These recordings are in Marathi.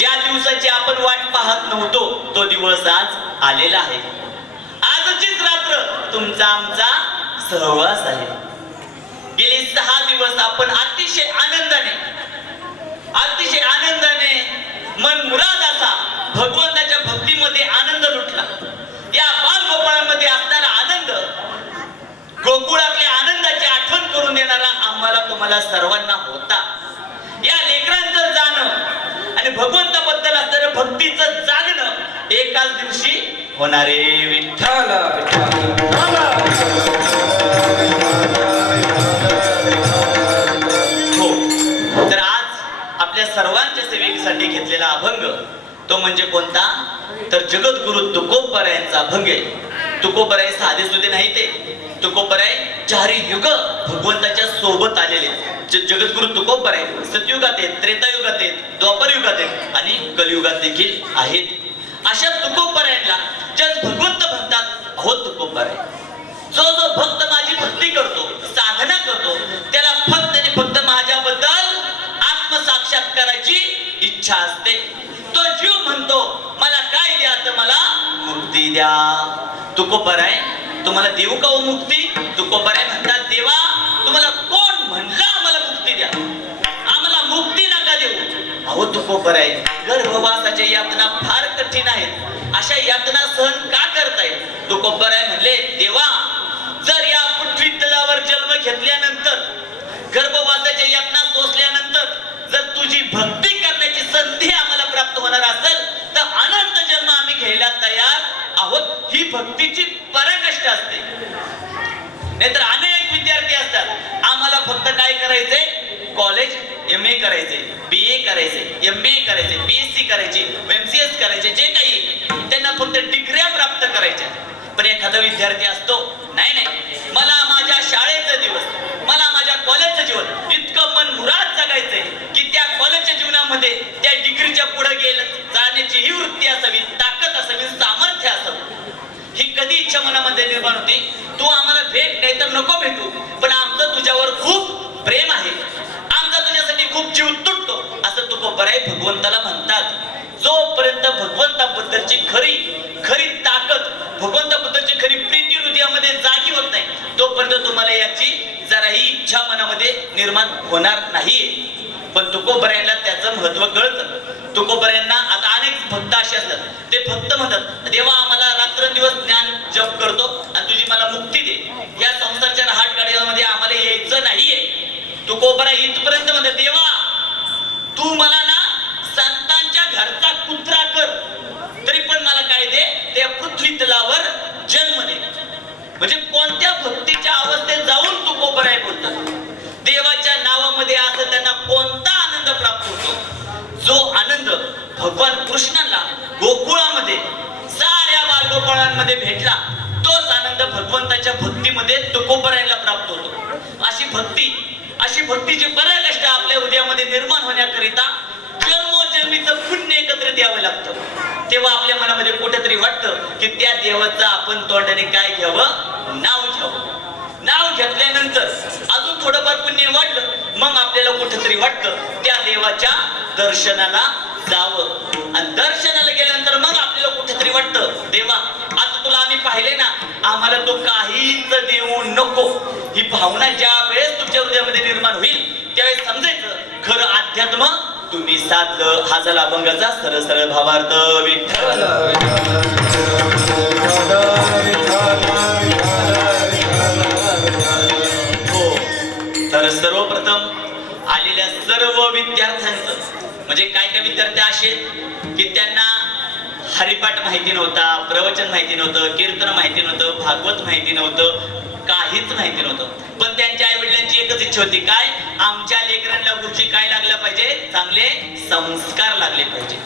ज्या दिवसाची आपण वाट पाहत नव्हतो तो दिवस आज आलेला आहे. आजचीच रात्र तुमचा आमचा सहवास आहे. गेले सहा दिवस आपण अतिशय आनंदाने अतिशय आनंदाने मन मुराद असा भगवंताच्या भक्तीमध्ये आनंद लुटला. या बाल गोपाळांमध्ये असणारा आनंद गोकुळातल्या आनंदाची आठवण करून देणारा आम्हाला तुम्हाला सर्वांना होता. या लेकरांचं जाणं आणि भगवंताबद्दल असणारं भक्तीचं जागणं एकाच दिवशी होणारे विठ्ठल. हो. तर आज आपल्या सर्वांच्या सेवेसाठी घेतलेला अभंग तो म्हणजे कोणता? तर जगद्गुरु तुकोपर यांचा अभंग आहे. तुकोबराय साधे सुधे नाही ते. तुकोबराय चारी युग भगवंताच्या सोबत आलेले जगद्गुरु जगद्गुरु तुकोबराय सतयुगात आहेत त्रेतायुगात आहेत द्वापर युगात आहेत आणि कलयुगात देखील आहेत. अशा तुकोपरायला ज्या भगवंत म्हणतात हो तुकोबराय जो जो भक्त माझी भक्ती करतो साधना करतो त्याला फक्त आणि फक्त माझ्याबद्दल आत्मसाक्षात्काराची इच्छा असते. तो जीव म्हणतो मला काय द्या तर मला मुक्ती द्या. तुको आहे? तुम्हाला देऊ का हो मुक्ती? तुको आहे म्हणतात देवा तुम्हाला कोण म्हणलं आम्हाला मुक्ती द्या? आम्हाला मुक्ती नका देऊ. अहो तुको आहे. गर्भवासाच्या यातना फार कठीण आहेत. अशा यातना सहन का करताय तुको आहे म्हणले देवा जर या पृथ्वी तलावर जन्म घेतल्यानंतर गर्भवासाच्या यातना सोसल्यानंतर जर तुझी भक्ती करण्याची संधी आम्हाला प्राप्त होणार असेल तर अनंत जन्म आम्ही घ्यायला तयार आहोत ही भक्तीची पराकष्ट असते. नाहीतर अनेक विद्यार्थी असतात. आम्हाला फक्त काय करायचंय? कॉलेज एम ए करायचे बी ए करायचे एम बी ए करायचे बी एस सी करायची एम सी एस करायचे जे काही त्यांना फक्त डिग्र्या प्राप्त करायच्या पण एखादा विद्यार्थी असतो नाही नाही. मला माझ्या शाळेचा दिवस मला माझ्या कॉलेजचं जीवन इतकं मन मुराद जगायचंय की त्या कॉलेजच्या जीवनामध्ये त्या डिग्रीच्या पुढे गेलं जाण्याची ही वृत्ती असावी ताकद असावी इच्छा मनामध्ये निर्माण होती. तू आम्हाला भेट नाही तर नको भेटू. पण आमचं तुझ्यावर खूप प्रेम आहे. आमचा तुझ्यासाठी खूप जीव तुटतो. असं तू बराय भगवंताला म्हणतात. जोपर्यंत भगवंताबद्दलची खरी खरी ताकद भगवंताबद्दलची खरी प्रीती हृदयामध्ये जागी होत नाही तोपर्यंत तुम्हाला याची जराही इच्छा मनामध्ये निर्माण होणार नाहीये. पण तुकोबऱ्यांना त्याचं महत्त्व कळतं. तुकोबऱ्यांना आता भक्त असे असतात. ते भक्त म्हणतात देवा आम्हाला रात्रंदिवस ज्ञान जप करतो आणि तुझी मला मुक्ती दे. या संसारच्या रहाट गाड्यामध्ये आम्हाला यायचं नाहीये. तुकोबरा इथपर्यंत म्हणतात देवा तू मला ना संतांच्या घरचा कुत्रा कर. तरी पण मला काय दे? त्या पृथ्वी तलावर जन्म दे. म्हणजे कोणत्या भक्तीच्या अवस्थेत जाऊन तू कोबराय बोलतात देवाच्या नावामध्ये असं त्यांना कोणता आनंद प्राप्त जो आनंद भगवान कृष्णाला गोकुळामध्ये साऱ्या बालगोपाळांमध्ये भेटला तोच आनंद भगवंताच्या भक्तीमध्ये तुकोबरायला प्राप्त होतो. अशी भक्ती अशी भक्तीची पराकष्ट आपल्या हृदयामध्ये निर्माण होण्याकरिता जन्मोजन्मीचं पुण्य एकत्र द्यावं लागतं. तेव्हा आपल्या मनामध्ये कुठेतरी वाटतं की त्या देवाचं आपण तोंडाने काय घ्यावं? नाव घ्यावं. नाव घेतल्यानंतर अजून थोडंफार पुण्य वाढलं मग आपल्याला कुठेतरी वाटतं त्या देवाच्या दर्शनाला जावं. आणि दर्शनाला गेल्यानंतर मग आपल्याला कुठेतरी वाटतं देवा आता तुला आम्ही पाहिले ना आम्हाला तो काहीच देऊ नको. ही भावना ज्या वेळेस तुमच्या हृदयामध्ये निर्माण होईल त्यावेळेस समजायचं खरं अध्यात्म तुम्ही साधलं. हा झाला अभंगाचा सरळ सरळ भावार्थ विठ्ठल. हो. तर सर्वप्रथम आलेल्या सर्व विद्यार्थ्यांना म्हणजे काय काय विद्यार्थी असे की त्यांना हरिपाठ माहिती नव्हता प्रवचन माहिती नव्हतं कीर्तन माहिती नव्हतं भागवत माहिती नव्हतं काहीच माहिती नव्हतं. पण त्यांच्या आई वडिलांची एकच इच्छा होती काय? आमच्या लेकरांना गुरुजी काय लागलं पाहिजे? चांगले संस्कार लागले पाहिजे.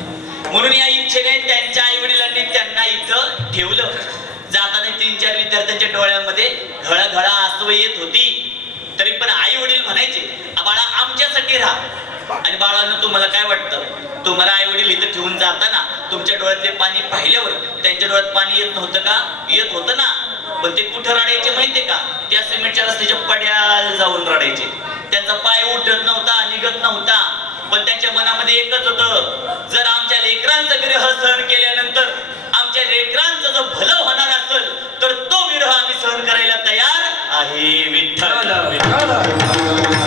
म्हणून या इच्छेने त्यांच्या आई वडिलांनी त्यांना इथं ठेवलं. जाताना तीन चार विद्यार्थ्यांच्या डोळ्यामध्ये घळघळा आसव येत होती. तरी पण आई वडील म्हणायचे बाळा आमच्यासाठी राहा. आणि बाळांना तुम्हाला काय वाटतं? तुम्हाला आई वडील इथं ठेवून जाताना तुमच्या डोळ्यातले पाणी पाहिल्यावर त्यांच्या डोळ्यात पाणी येत नव्हतं का? येत होतं ना? पण ते कुठं रडायचे माहितीये का? त्या सिमेंटच्या रस्त्याच्या पड्याला जाऊन रडायचे. त्यांचा पाय उठत नव्हता निघत नव्हता. पण त्यांच्या मनामध्ये एकच होत जर आमच्या लेकरांचं विरह सहन केल्यानंतर आमच्या लेकरांचं जर भलं होणार असेल तर तो विरह आम्ही सहन करायला तयार आहे विठ्ठल.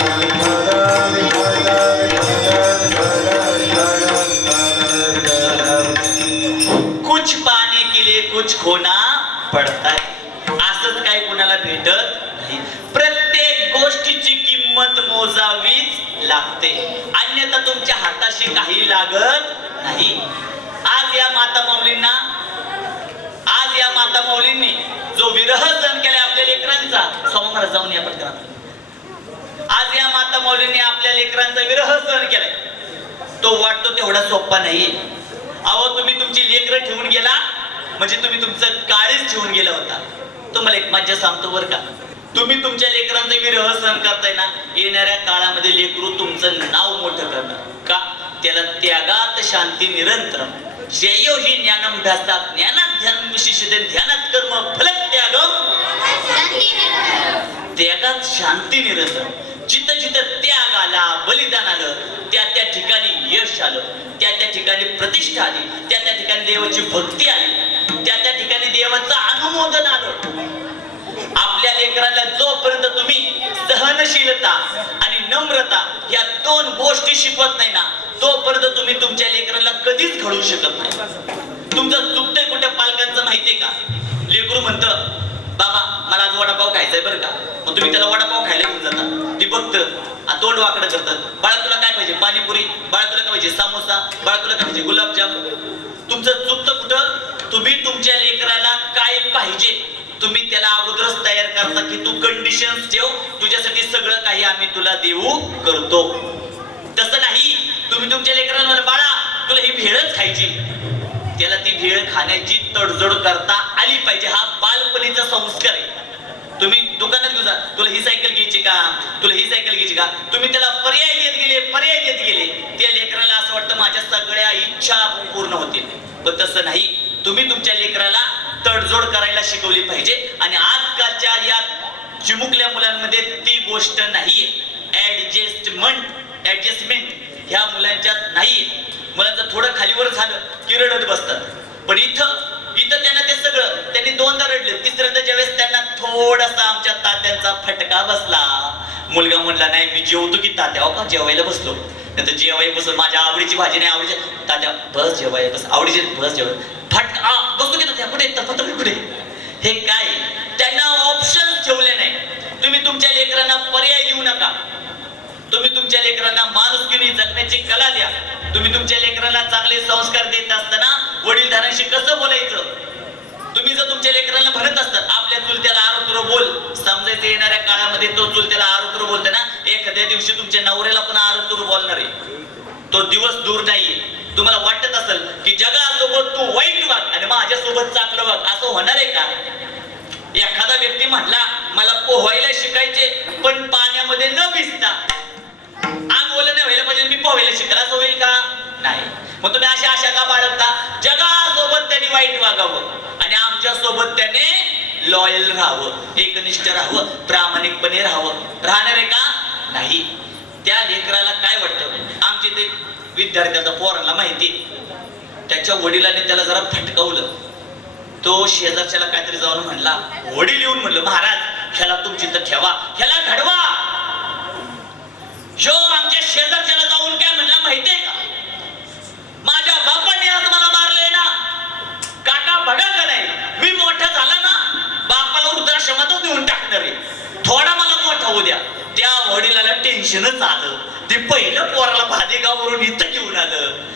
पडताय. असंच काय कोणाला भेटत नाही. प्रत्येक गोष्टीची किंमत मोजावीच लागते. अन्यथा तुमच्या हाताशी काही लागत नाही. आज या माता माऊलींना आज या माता माऊलींनी जो विरह सण केलाय आपल्या लेकरांचा समोर जाऊन या पटकन. आज या माता माऊलींनी आपल्या लेकरांचा विरह सहन केलाय. तो वाटतो तेवढा सोपा नाही अहो तुम्ही तुमची लेकरं ठेवून गेला म्हणजे तुम्ही तुमचं काळीच ठेवून गेला होता. तुम्हाला एक मज्जा सांगतो बरं का. तुम्ही तुमच्या लेकरांचा विरह सहन करताय ना येणाऱ्या काळामध्ये लेकरू तुमचं नाव मोठं करणार. का? त्याला त्यागात शांती निरंतर श्रेयो ही ज्ञानम ध्यासात ज्ञानात ध्यान विशेष ध्यानात कर्म फलक त्यागम. त्यागात शांती निरंतर जिथं जिथं त्याग आला बलिदान आलं. त्या त्या ठिकाणी यश आलं. त्या त्या ठिकाणी प्रतिष्ठा आली. त्या त्या ठिकाणी देवाची भक्ती आली. त्या त्या ठिकाणी देवाचं अनुमोदन आलं. आपल्या लेकराला जोपर्यंत तुम्ही सहनशीलता आणि नम्रता या दोन गोष्टी शिकवत नाही ना तोपर्यंत तुम्ही तुमच्या लेकराला कधीच घडवू शकत नाही. तुमचं चुकतंय कुठे पालकांचं माहितीये का? लेकरू म्हणतं मला आज वडापाव खायचाय बरं का? मग तुम्ही त्याला वडापाव खायला घेऊन जाता. ती बघतं तोंड वाकडं करतात. बाळा तुला काय पाहिजे? पाणीपुरी. बाळा तुला काय पाहिजे? समोसा. बाळा तुला काय पाहिजे? गुलाबजाम. तुमचं चुकतं कुठं? तुम्ही तुमच्या लेकराला काय पाहिजे? तुम्ही त्याला अगोदरच तयार करता की तू कंडिशन ठेव. तुझ्यासाठी सगळं काही आम्ही तुला देऊ करतो. तसं नाही. तुम्ही तुमच्या लेकरांना बाळा तुला ही भेळच खायची. त्याला ती भेळ खाण्याची तडजोड करता आली पाहिजे. हा बालपणीचा संस्कार आहे. तुम्ही दुकानात घेऊन जा. तुला ही सायकल घ्यायची का? तुला ही सायकल घ्यायची का? तुम्ही त्याला पर्याय देत गेले पर्याय देत गेले. त्या लेकराला असं वाटतं माझ्या सगळ्या इच्छा पूर्ण होतील. पण तसं नाही. तुम्ही तुमच्या लेकराला तडजोड करायला शिकवली पाहिजे. आणि आजकालच्या या चिमुकल्या मुलांमध्ये ती गोष्ट नाहीये. ऍडजस्टमेंट ऍडजस्टमेंट ह्या मुलांच्यात नाही रडत बसतात. पण इथं इथं त्यांना ते सगळं त्यांनी दोनदा रडले. तिसऱ्यांदा ज्यावेळेस त्यांना थोडासा आमच्या तात्यांचा फटका बसला मुलगा म्हणला नाही मी जेवतो की तात्या. का जेवायला बसलो? नंतर जेवाय बसलो माझ्या आवडीची भाजी नाही आवडीची तात्या बस जेवाय बस आवडीची बस जेवाय फटका बसतो की तात्या? कुठे? पत्र कुठे? हे काय? त्यांना ऑप्शन ठेवले नाही. तुम्ही तुमच्या लेकरांना पर्याय देऊ नका. तुम्ही तुमच्या लेकरांना माणुसकीने जगण्याची कला द्या. तुम्ही तुमच्या लेकरांना चांगले संस्कार देत असताना वडीलधारांशी कसं बोलायचं? तुम्ही जर तुमच्या लेकरांना म्हणत असतात आपल्या चुलत्याला आरोत्र बोल. समजायचं येणाऱ्या काळामध्ये तो चुलत्याला आरोत्र बोलते ना एखाद्या दिवशी तुमच्या नवऱ्याला पण आरोत्र बोलणार आहे. तो दिवस दूर नाहीये. तुम्हाला वाटत असेल की जगासोबत तू वाईट वाग आणि माझ्यासोबत चांगलं वाग असं होणार आहे का? एखादा व्यक्ती म्हणला मला पोहायला शिकायचे पण पाण्यामध्ये न भिजता ओलं नाही व्हायला पाहिजे. मी पोहायला शिकायला असं होईल का? नाही. मग तुम्ही अशा आशा का बाळगता? जगासोबत त्यांनी वाईट वागावं आणि आमच्यासोबत त्याने लॉयल राहावं. एकनिष्ठ राहावं. प्रामाणिकपणे राहावं. राहणार आहे का? नाही. त्या लेकराला काय वाटतं? आमचे ते विद्यार्थ्याचा पोरांना माहिती त्याच्या वडिलांनी त्याला जरा फटकावलं. तो शेजारच्याला काहीतरी जाऊन म्हणला वडील येऊन म्हणलं महाराज ह्याला तुमची तर ठेवा. ह्याला घडवा. शो आमच्या शेजारच्याला जाऊन काय म्हणला माहितीये का? माझ्या बापाने आज मला मारले ना. काका बघा का नाही? मी मोठा झाला ना बापाला वृद्धाश्रमातच देऊन टाकणार आहे. थोडा मला मोठा होऊ द्या. त्या वडिलाला टेन्शनच आलं. ते पहिलं पोराला भादेगावरून इथं घेऊन आलं.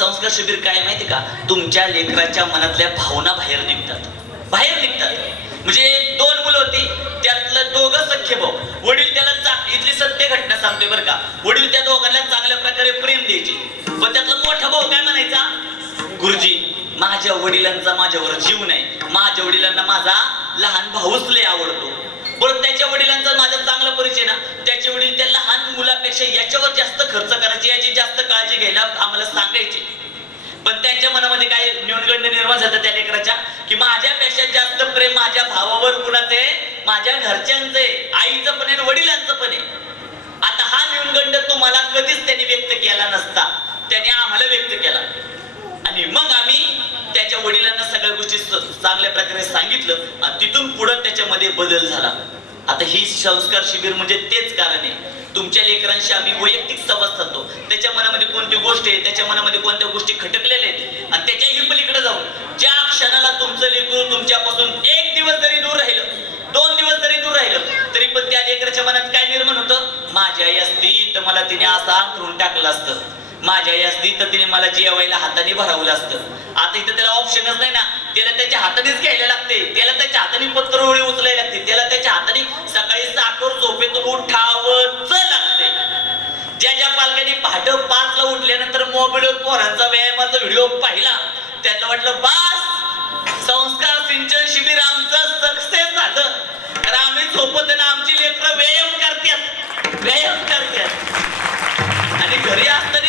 संस्कार शिबिर काय माहिती का? तुमच्या लेकराच्या मनातल्या भावना बाहेर निघतात. बाहेर निघतात. म्हणजे दोन मुलं होती त्यातलं दोघं सख्य भाऊ. वडील त्याला चा- इथली सत्य घटना सांगतोय बरं का. वडील त्या दोघांना चांगल्या प्रकारे प्रेम द्यायचे. पण त्यातला मोठा भाऊ काय म्हणायचा? गुरुजी माझ्या वडिलांचा माझ्यावर जीव नाही. माझ्या वडिलांना माझा लहान भाऊच लय आवडतो. बरं त्याच्या वडिलांचा माझा चांगला परिचय ना त्याचे वडील त्या लहान मुलापेक्षा याच्यावर जास्त खर्च करायचे याची जास्त काळजी घ्यायला आम्हाला सांगायचे. पण त्यांच्या मनामध्ये काय न्यूनगंड निर्माण झालं त्या लेकराच्या की माझ्यापेक्षा जास्त प्रेम माझ्या भावावर कुणाचे आहे? माझ्या घरच्यांचं आहे आईचं पण आहे आणि वडिलांचं पण आहे. आता हा न्यूनगंड तुम्हाला कधीच त्यांनी व्यक्त केला नसता. त्याने आम्हाला व्यक्त केला. आणि मग आम्ही त्याच्या वडिलांना सगळ्या गोष्टी चांगल्या प्रकारे सांगितलं आणि तिथून पुढे त्याच्यामध्ये बदल झाला. आता ही संस्कार शिबिर म्हणजे तेच कारण आहे. तुमच्या लेकरांशी आम्ही वैयक्तिक संवाद साधतो. त्याच्या मनामध्ये कोणती गोष्ट आहे त्याच्या मनामध्ये कोणत्या गोष्टी खटकलेल्या आहेत आणि त्याच्याही पलीकडे जाऊन ज्या क्षणाला तुमचं लेकरू तुमच्यापासून एक दिवस जरी दूर राहिलं दोन दिवस जरी दूर राहिलं तरी पण त्या लेकराच्या मनात काय निर्माण होतं? माझी आई असती तर मला तिने असं अंथरून टाकलं असतं. माझ्या आई असती तर तिने मला जेवायला हाताने भरवलं असतं. आता इथं त्याला ऑप्शनच नाही ना. त्याला त्याच्या हातानेच घ्यायला लागते. त्याला त्याच्या हाताने पत्रवळी उचलायला लागते. त्याला त्याच्या हाताने सकाळी साखर झोपेतून उठावंच लागते. ज्या ज्या पालकांनी पहाटे पाचला उठल्यानंतर मोबाईलवर पोरांचा व्यायामाचा व्हिडिओ पाहिला त्यांना वाटलं बास! संस्कार सिंचन शिबिर आमचं सक्सेस झालं. तर आम्ही झोपत ना आमची लेकरं व्यायाम करतात. व्यायाम करतात. आणि घरी असताना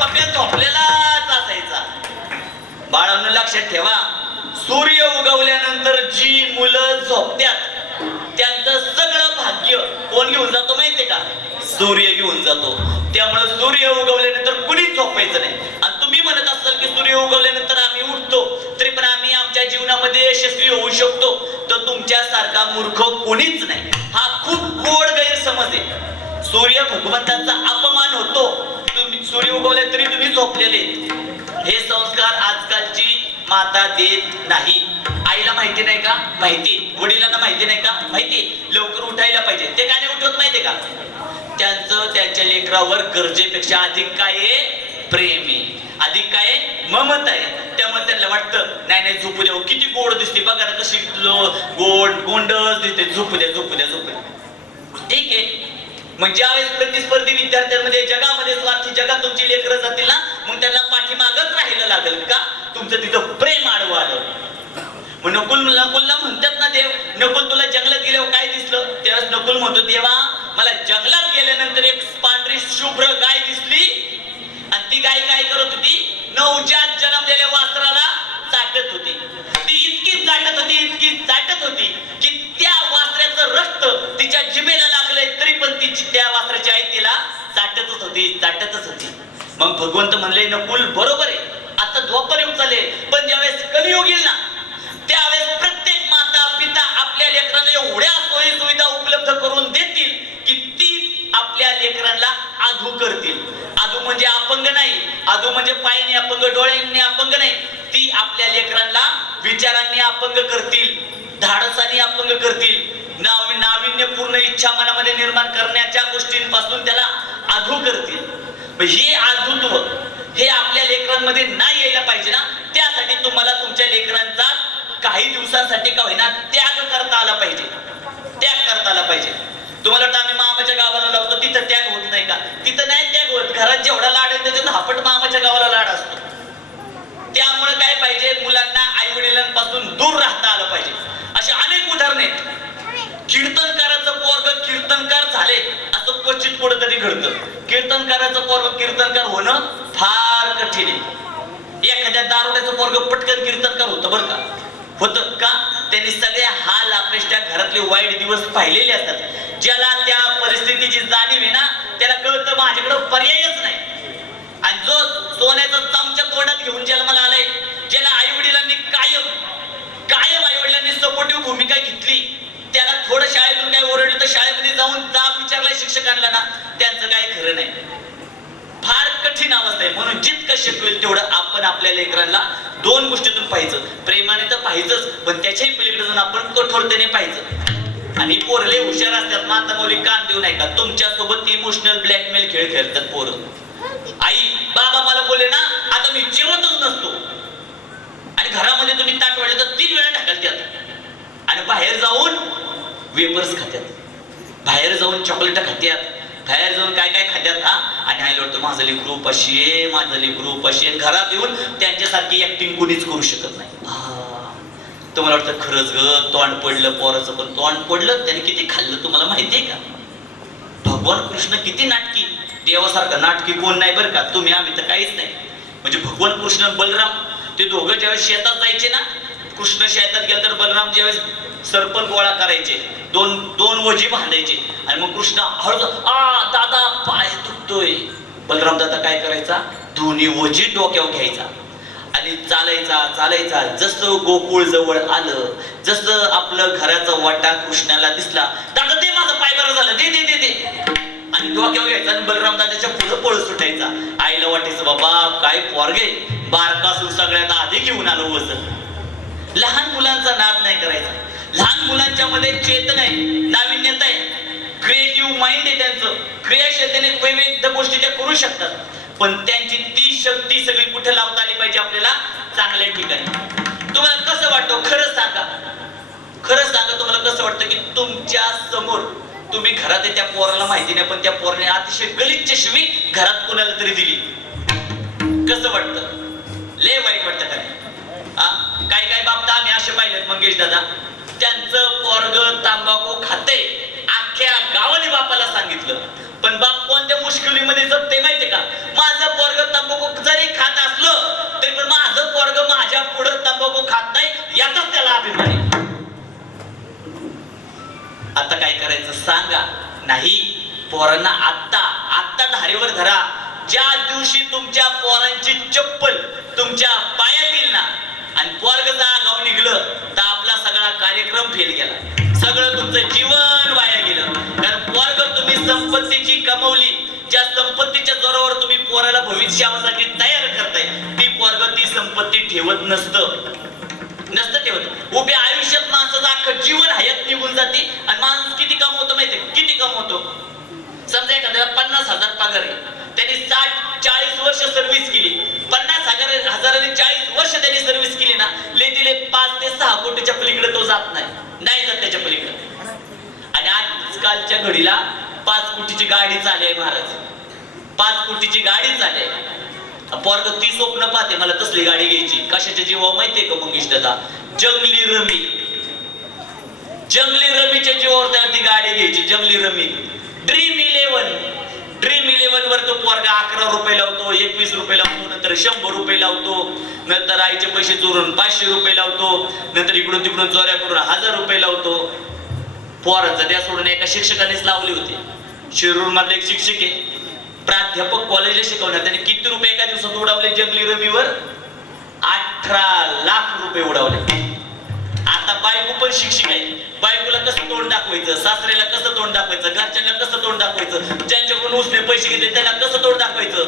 पप्या झोपलेलाच असायचा. बाळांनो लक्षात ठेवा. सूर्य उगवल्यानंतर जी मुलं झोपत्यात त्यांचं सगळं भाग्य कोण घेऊन जातो माहितीये का? सूर्य घेऊन जातो. त्यामुळे सूर्य उगवल्यानंतर कुणीच झोपायचं नाही. आणि तुम्ही म्हणत असाल की सूर्य उगवल्यानंतर आम्ही उठतो तरी पण आम्ही आमच्या जीवनामध्ये यशस्वी होऊ शकतो. तर तुमच्यासारखा मूर्ख कोणीच नाही. हा खूप गोड गैरसमज आहे. सूर्य भगवंताचा अपमान होतो. सूर्य उगवले तरी तुम्ही झोपलेले. हे संस्कार आजकालची माता देत नाही. आईला माहिती नाही का? माहिती. वडिलांना माहिती नाही का? माहिती. लवकर उठायला पाहिजे. ते काय नाही उठवत माहितीये का? त्यांचं त्यांच्या लेकरावर गरजेपेक्षा अधिक काय आहे? प्रेम आहे. अधिक काय ममत आहे. त्यामुळे त्यांना वाटतं नाही नाही झोपू द्या हो. किती गोड दिसते. बघा ना कशी गोड गोंडस दिसते. झोपू द्या झोपू द्या झोपू द्या. ठीक आहे. मग ज्यावेळेस प्रतिस्पर्धी विद्यार्थ्यांमध्ये जगामध्ये स्वार्थी जगात तुमची लेकरं जातील ना मग त्यांना पाठीमागच राहायला लागेल का? तुमचं तिथं प्रेम आडवं आलं. मग नकुल नकुलला म्हणतात ना देव नकुल तुला जंगलात गेल्यावर काय दिसलं? त्यावेळेस नकुल म्हणतो देवा मला जंगलात गेल्यानंतर एक पांढरी शुभ्र गाय दिसली. आणि ती गाय काय करत होती? नवजात जन्मलेल्या वासराला चाटत होती. ती इतकी चाटत होती इतकी चाटत होती की त्या रक्त तिच्या जिभेला लागलंय तरी पण ती त्या वासराची आई तिला चाटतच होती चाटतच होती. मग भगवंत म्हणले नकुल बरोबर आहे. आता द्वापर येऊन चालेल पण ज्यावेळेस कलियुग येईल ना त्यावेळेस प्रत्येक माता पिता आपल्या लेकरांना एवढ्या सोयी सुविधा उपलब्ध करून देतील की ती आपल्या लेकरांना आधू करतील आधू म्हणजे अपंग नाही आधू म्हणजे पायाने अपंग डोळ्यांनी अपंग नाही ती आपल्या लेकरांना विचारांनी अपंग करतील धाडसाने अपंग करतील नावी नाविन्यपूर्ण निर्माण करण्याच्या गोष्टींपासून त्याला आधू करतील. हे आधुत्व हे आपल्या लेकरांमध्ये नाही यायला पाहिजे ना? त्यासाठी तुम्हाला तुमच्या लेकरांचा काही दिवसांसाठी का होईना त्याग करता आला पाहिजे. त्याग करता आला पाहिजे. तुम्हाला वाटतं आम्ही मामाच्या गावाला लावतो तिथं त्याग होत नाही का? तिथं नाही त्याग होत. घरात जेवढा लाड आहे त्याच्यात हापट मामाच्या गावाला लाड असतो. त्यामुळे काय पाहिजे? मुलांना आई वडिलांपासून दूर राहता आलं पाहिजे. अशी अनेक उदाहरणे आहेत कीर्तनकाराचं पोरग कीर्तनकार झाले असं क्वचित कुठेतरी घडतं. कीर्तनकाराचं पोरग कीर्तनकार होणं फार कठीण आहे. एखाद्या दारुड्याचं पोरग पटकन कीर्तनकार होतं बरं का? होतं का? त्यांनी सगळ्या हाल आपल्या घरातले वाईट दिवस पाहिलेले असतात. ज्याला त्या परिस्थितीची जाणीव आहे ना त्याला कळतं माझ्याकडं पर्यायच नाही. आणि जो सोन्याचा चमच्या तोंडात घेऊन जन्माला आलाय ज्याला आई वडिलांनी कायम कायम आई वडिलांनी सपोर्टिव्ह भूमिका घेतली त्याला थोडं शाळेतून काय ओरडलं तर शाळेमध्ये जाऊन जाब विचारला शिक्षकांना ना त्यांचं काय खरं नाही. फार कठीण अवस्था आहे. म्हणून जितकं शिकवेल तेवढं आपण आपल्या लेकरांना दोन गोष्टीतून पाहिजे प्रेमाने तर पाहिजेच पण त्याच्याही पलीकडे जाऊन आपण कठोरतेने पाहिजे आणि पोरले हुशार असतात माता मुली कान देऊ नये का तुमच्यासोबत इमोशनल ब्लॅकमेल खेळ खेळतात पोरं. आई बाबा मला बोलले ना आता मी जेवतच नसतो. आणि घरामध्ये तुम्ही ताट वाढले तर तीन वेळा ढकलत्यात आणि बाहेर जाऊन वेपर्स खात्यात. बाहेर जाऊन चॉकलेट खात्यात. बाहेर जाऊन काय काय खात्यात हा? आणि आयला वाटतं माझं लेकरू आहे माझं लेकरू उपाशी आहे. घरात येऊन त्यांच्यासारखी ऍक्टिंग कुणीच करू शकत नाही. तुम्हाला वाटतं खरंच ग तोंड पडलं पोराचं पण तोंड पडलं त्याने किती खाल्लं तुम्हाला माहितीये का? भगवान कृष्ण किती नाटकी देवासारखं नाटकी कोण नाही बरं का? तुम्ही आम्ही तर काहीच नाही. म्हणजे भगवान कृष्ण बलराम ते दोघं ज्यावेळेस शेतात जायचे ना कृष्ण शेतात गेला तर बलराम ज्यावेळेस सरपण गोळा करायचे दोन दोन वजी बांधायचे आणि मग कृष्ण हळू आ दादा पाय दुखतोय. बलराम दादा काय करायचा? दोन्ही वजी डोक्यावर घ्यायचा. आणि चालायचा चालायचा. जसं गोकुळ जवळ आलं जसं आपलं घराचा वाटा कृष्णाला दिसला दादा दे माझा पाय बरं झालं दे दे दे. डोक्यावर घ्यायचा आणि बलराम दादाच्या पुढे पळ सुटायचा. आईला वाटायचं बाबा काय पोरगे? बारपासून सगळ्यात आधी घेऊन आलो वस लहान मुलांचा नाद नाही करायचा. लहान मुलांच्या मध्ये चेतन आहे नाविन्यता आहे. क्रिएटिव्ह माइंड आहे त्यांचं. क्रियाशीलतेने विविध गोष्टी त्या करू शकतात. पण त्यांची ती शक्ती सगळी कुठे लावता आली पाहिजे आपल्याला? चांगल्या ठिकाणी. तुम्हाला कसं वाटतं? खरं सांगा. खरं सांगा तुम्हाला कसं वाटतं की तुमच्यासमोर तुम्ही घरात आहे त्या पोराला माहिती नाही पण त्या पोराने अतिशय गलिच्छ शिवी घरात कोणाला तरी दिली. कसं वाटतं? लय वाईट वाटतं का काही काही बाबत आम्ही असे पाहिलेत मंगेश दादा. त्यांचं पोरग तांबाखू खाते अख्ख्या गावाने बापाला सांगितलं. पण बाप कोणत्या मुश्किलीमध्ये जगते माहितीये का? माझं पोरग तंबाखू जरी खात असलं तरी पण माझं पोरग माझ्या पुढं तंबाखू खात नाही याचाच त्याला अभिमान आहे. आता काय करायचं सांगा. नाही पोरांना आत्ता आत्ता धारेवर धरा. ज्या दिवशी तुमच्या पोरांची चप्पल तुमच्या पायात येईल ना आणि पोरग जागाव निघलं तर आपला सगळा कार्यक्रम फेल गेला. सगळं तुमचं जीवन वाया गेलं. कारण पोरग तुम्ही संपत्तीची कमवली ज्या संपत्तीच्या जोरावर तुम्ही पोराला भविष्यासाठी तयार करताय ती पोरग ती संपत्ती ठेवत नसतं. नसतं ठेवत. उभ्या माणसाचं अख्खं जीवन हयात निघून जाते. आणि माणूस किती कमवतो माहितीये किती कमवतो? समजा एखाद्याला पन्नास हजार पगार आहे. त्यांनी साठ चाळीस वर्ष सर्व्हिस केली. पन्नास हजार हजाराने चाळीस वर्ष त्यांनी सर्व्हिस केली ना ले दिले पाच ते सहा कोटीच्या पलीकडे तो जात नाही. नाही जात त्याच्या पलीकडे. आणि आजकालच्या घडीला पाच कोटीची गाडी चालली आहे महाराज. पाच कोटीची गाडी चालली आहे. पोरग ती स्वप्न पाहते मला तसली गाडी घ्यायची. कशाच्या जीवा माहितीये का मंगेश दादा? जंगली रमी. जंगली रमीच्या जीवावर त्याला ती गाडी घ्यायची Junglee rummy. Dream Eleven Dream Eleven वर तो पोरगा अकरा रुपये लावतो एकवीस रुपये लावतो नंतर शंभर रुपये लावतो नंतर आईचे पैसे चोरून पाचशे रुपये लावतो नंतर इकडून तिकडून चोऱ्या करून हजार रुपये लावतो. पोराचं त्या सोडून एका शिक्षकानेच लावली होती. शिरूर मधले एक शिक्षक आहे. प्राध्यापक कॉलेजला शिकवणार. त्याने किती रुपये एका दिवसात उडवले जंगली रमीवर? अठरा लाख रुपये उडावले. आता बायको पण शिक्षिक आहे. बायकोला कसं तोंड दाखवायचं? सासऱ्याला कसं तोंड दाखवायचं? घरच्यांना कसं तोंड दाखवायचं? ज्यांच्याकडून उसने पैसे घेतले त्यांना कसं तोंड दाखवायचं?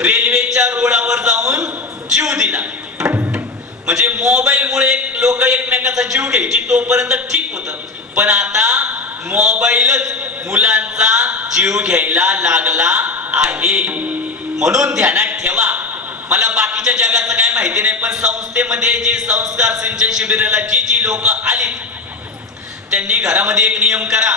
रेल्वेच्या रोडावर जाऊन जीव दिला. म्हणजे मोबाईल मुळे लोक एकमेकाचा जीव घ्यायची तोपर्यंत ठीक होत. पण आता मोबाईलच मुलांचा जीव घ्यायला लागला आहे. म्हणून ध्यानात ठेवा. मला बाकीच्या जगाचं काय माहिती नाही पण संस्थेमध्ये जे संस्कार सिंचन शिबिराला जी जी लोक आली त्यांनी घरामध्ये एक नियम करा.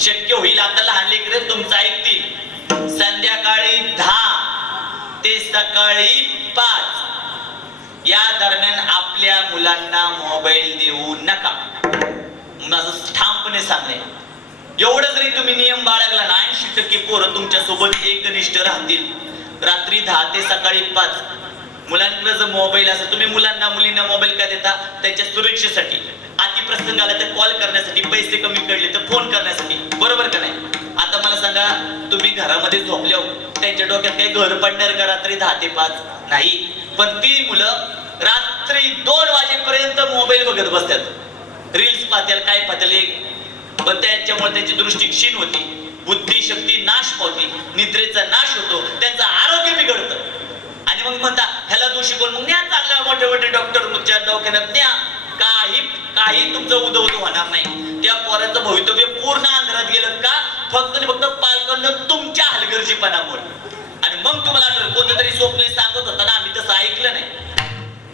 शक्य होईल आता लहान लेकरे तुमचं ऐकतील. संध्याकाळी दहा ते सकाळी पाच. या दरम्यान आपल्या मुलांना मोबाईल देऊ नका. माझं ठामपणे सांगणे. एवढं जरी तुम्ही नियम बाळगला ना ऐंशी टक्के पोरं तुमच्यासोबत एकनिष्ठ राहतील. रात्री दहा ते सकाळी पाच. मुलांकडे जर मोबाईल असेल तुम्ही मुलांना मुलींना मोबाईल का देता? त्यांच्या सुरक्षेसाठी. अतिप्रसंग आला तर कॉल करण्यासाठी पैसे कमी कळले तर फोन करण्यासाठी. बरोबर का नाही? आता मला सांगा तुम्ही घरामध्ये झोपल्या त्यांच्या डोक्यात काही घर पडणार का रात्री दहा ते पाच? नाही. पण ती मुलं रात्री दोन वाजेपर्यंत मोबाईल बघत बसतात. रील्स पाहत्याल काय पाहत्याल एक. पण त्याच्यामुळे त्यांची दृष्टी क्षीण होती. बुद्धी शक्ती नाश पावती निद्रेचा नाश होतो त्यांचं आरोग्य बिघडतं. आणि मग म्हणता ह्याला दोषी कोण? मग न्या चांगल्या मोठे मोठे डॉक्टर तुमच्या दवाखान्यात न्या. काही काही तुमचं उदो उदो होणार नाही. त्या पोराचं भवितव्य पूर्ण आंध्रात गेलं का? फक्त आणि फक्त पालकांना तुमच्या हलगर्जीपणामुळे. आणि मग तुम्हाला आठवलं कोणतं तरी स्वप्न सांगत होता ना आम्ही तसं ऐकलं नाही.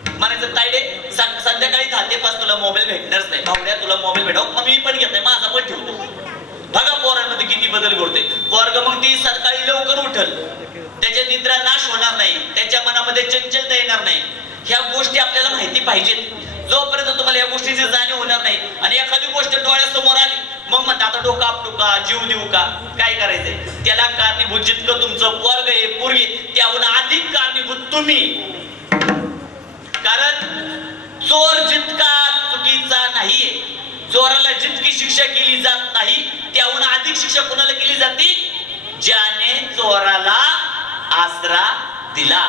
म्हणायचं तायडे संध्याकाळी दहा ते पाच तुला मोबाईल भेटणारच नाही. भावड्या तुला मोबाईल भेटाव मग मी पण घेत नाही माझा पण ठेवतो. बघा पोरांमध्ये किती बदल घडते पोरग मग ती सकाळी लवकर उठल. त्याच्या निद्रा नाश होणार नाही. त्याच्या मनामध्ये चंचलता येणार नाही. ह्या गोष्टी आपल्याला माहिती पाहिजेत. जोपर्यंत तुम्हाला या गोष्टीची जाणीव होणार नाही आणि एखादी गोष्ट डोळ्यासमोर आली मग म्हणता आता डोका आपटू का? जीव देऊ का? काय करायचंय? त्याला कारणीभूत जितकं तुमचं वर्ग आहे पूर्वी त्याहून अधिक कारणीभूत तुम्ही. कारण चोर जितका चुकीचा नाहीये चोराला जितकी शिक्षा केली जात नाही त्याहून अधिक शिक्षा कोणाला केली जाते? ज्याने चोराला आसरा दिला.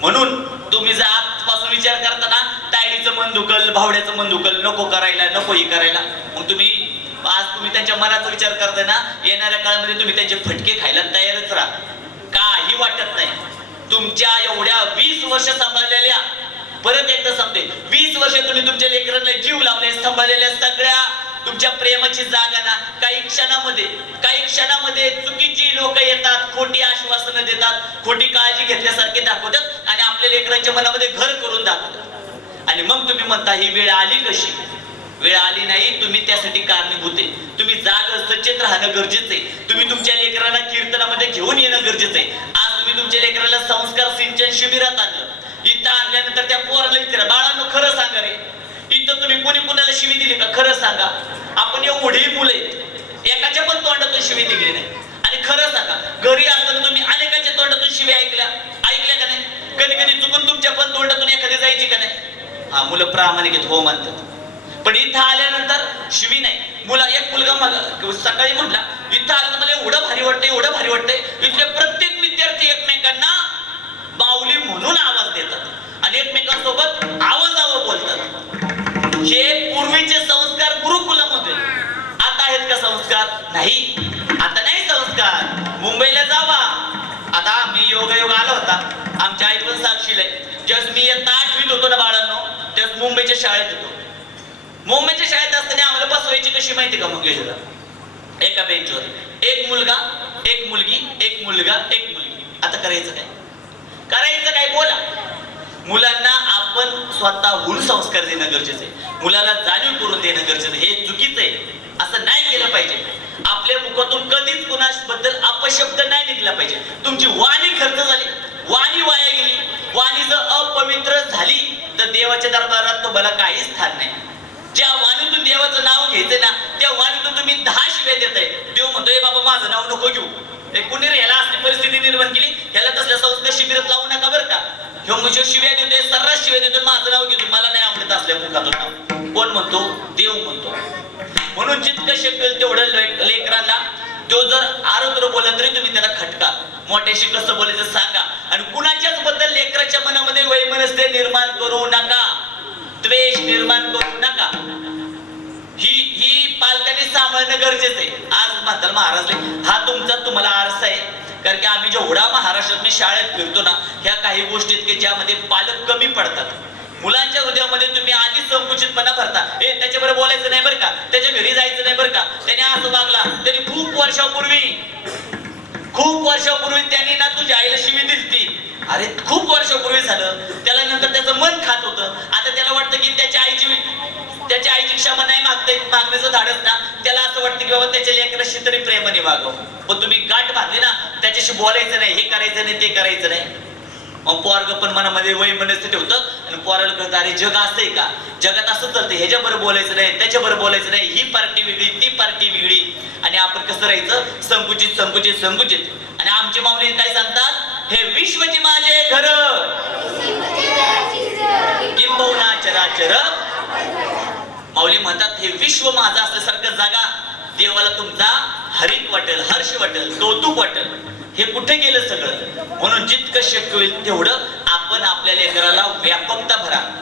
म्हणून तुम्ही जर आजपासून विचार करताना तायडीचं मन दुखल भावड्याचं मन दुखल नको करायला नको हे करायला. मग तुम्ही आज तुम्ही त्यांच्या मनाचा विचार करताय ना येणाऱ्या काळामध्ये तुम्ही त्यांचे फटके खायला तयारच राहा. काही वाटत नाही. तुमच्या एवढ्या वीस वर्ष सांभाळलेल्या परत एकदा सांगते वीस वर्ष तुम्ही तुमच्या लेकरांना जीव लावले सांभाळलेल्या सगळ्या तुमच्या प्रेमाची जागा ना काही क्षणामध्ये काही क्षणामध्ये चुकीची लोक येतात खोटी आश्वासनं देतात खोटी काळजी घेतल्यासारखे दाखवतात आणि आपल्या लेकरांच्या मनामध्ये घर करून दाखवतात. आणि मग तुम्ही म्हणता ही वेळ आली कशी? वेळ आली नाही तुम्ही त्यासाठी कारणीभूत आहे. तुम्ही जाग सचेत राहणं गरजेचं आहे. तुम्ही तुमच्या लेकरांना कीर्तनामध्ये घेऊन येणं गरजेचं आहे. आज तुम्ही तुमच्या लेकराला संस्कार सिंचन शिबिरात आणलं. इथं आणल्यानंतर त्या पोराला विचारा बाळांनो खरं सांगा रे. इथं तुम्ही कोणी कुणाला शिवी दिली का? खरं सांगा. आपण एवढी मुलं एकाच्या पण तोंडातून शिवी दिली नाही. आणि खरं सांगा घरी असताना तुम्ही अनेकांच्या तोंडातून शिवी ऐकल्या? ऐकल्या का नाही? कधी कधी चुकून तुमच्या पण तोंडातून एखादी जायची का नाही? हा मुलं प्रामाणिक हो म्हणतात. पण इथं आल्यानंतर शिवी नाही. मुला एक मुलगा मला सकाळी म्हटला इथं आल्यानंतर मला एवढं भारी वाटतंय एवढं भारी वाटतंय. इथले प्रत्येक विद्यार्थी एकमेकांना बावली म्हणून आवाज देतात सोबत एकमेकांसोबत आवाजावर बोलतात. जे पूर्वीचे संस्कार गुरुकुलम होते आता आहेत का संस्कार? नाही. आता नाही संस्कार. मुंबईला जावा. आता मी योग योग आला होता. आमच्या आई पण साक्षीला जस मी इयत्ता आठवीत होतो ना बाळांनो त्यावेळेस मुंबईच्या शाळेत होतो. मुंबईच्या शाळेत असताना आम्हाला बसवायची कशी माहिती का मंगेशला एका बेंचवर. एक मुलगा एक मुलगी एक मुलगा एक मुलगी. आता करायचं काय? करायचं काय? बोला. मुलांना आपण स्वतःहून संस्कार देणं गरजेचं आहे. मुलाला जाणीव करून देणं गरजेचं आहे. हे चुकीचं आहे. असं नाही केलं पाहिजे. आपल्या मुखातून कधीच कुणाबद्दल अपशब्द नाही निघला पाहिजे. तुमची वाणी खर्च झाली. वाणी वाया गेली. वाणी जर अपवित्र झाली तर देवाच्या दरबारात तुम्हाला काहीच स्थान नाही. ज्या वाणीतून देवाचं नाव घेते ना त्या वाणीतून तुम्ही दहा शिव्या देताय. देव म्हणतोय बाबा माझं नाव नको घेऊ. हे याला रे? असली परिस्थिती निर्माण केली याला तसल्या संस्कार शिबिरात लावू नका बरं का. ह्यो म्हणजे शिव्या देतोय सर्रास शिव्या देतोय माझं नाव घेतो मला नाही आवडत असल्या मुखातून नाव. कोण म्हणतो? देव म्हणतो. म्हणून जितकं शकेल तेवढं लेकरांना तो जर आरोग्य बोलला तरी तुम्ही त्याला खटका. मोठ्याशी कसं बोलायचं सांगा. आणि कुणाच्याच बद्दल लेकराच्या मनामध्ये वैमनस्य निर्माण करू नका. द्वेष निर्माण करू नका. सांभाळणं गरजेचं आहे. आज म्हातार महाराजले हा तुमचा तुम्हाला आरसा आहे. कारण की आम्ही जेवढा महाराष्ट्रात मी शाळेत फिरतो ना ह्या काही गोष्टी आहेत की ज्यामध्ये पालक कमी पडतात. मुलांच्या हृदयामध्ये तुम्ही आधी संकुचितपणा भरता. हे त्याच्याबरोबर बोलायचं नाही बरं का? त्याच्या घरी जायचं नाही बरं का? त्याने असं वागला त्यांनी खूप वर्षापूर्वी खूप वर्षापूर्वी त्यांनी ना तुझ्या आईला शिवी दिसती अरे खूप वर्षापूर्वी झालं. त्याला नंतर त्याचं मन खात होतं. आता त्याला वाटतं की त्याच्या आईची त्याच्या आईची क्षमा नाही मागते मागण्याचं धाडस ना. वाटतं की बाबा त्याच्या लेकराशी तरी प्रेमाने वागव. पण तुम्ही गाठ बांधली ना त्याच्याशी बोलायचं नाही हे करायचं नाही ते करायचं नाही. मग पोरग पण मनामध्ये वय मनस्थिती ठेवतं आणि पोराला कळतं अरे जग असतंय का? जगात असं चालतं ह्याच्याबरोबर बोलायचं नाही त्याच्याबरोबर बोलायचं नाही ही पार्टी वेगळी ती पार्टी वेगळी. आणि आपण कसं राहायचं? संकुचित संकुचित संकुचित. आणि आमचे माऊली काय सांगतात? हे विश्वचे माझे घर. किंबहुना चराचर. माऊली म्हणतात हे विश्व माझं असल्यासारखं जागा देवाला तुमचा हरित वाटेल हर्ष वाटेल कौतुक वाटेल. हे कुठे गेलं सगळं? म्हणून जितकं शक्य होईल तेवढं आपण आपल्या लेकराला व्यापकता भरा.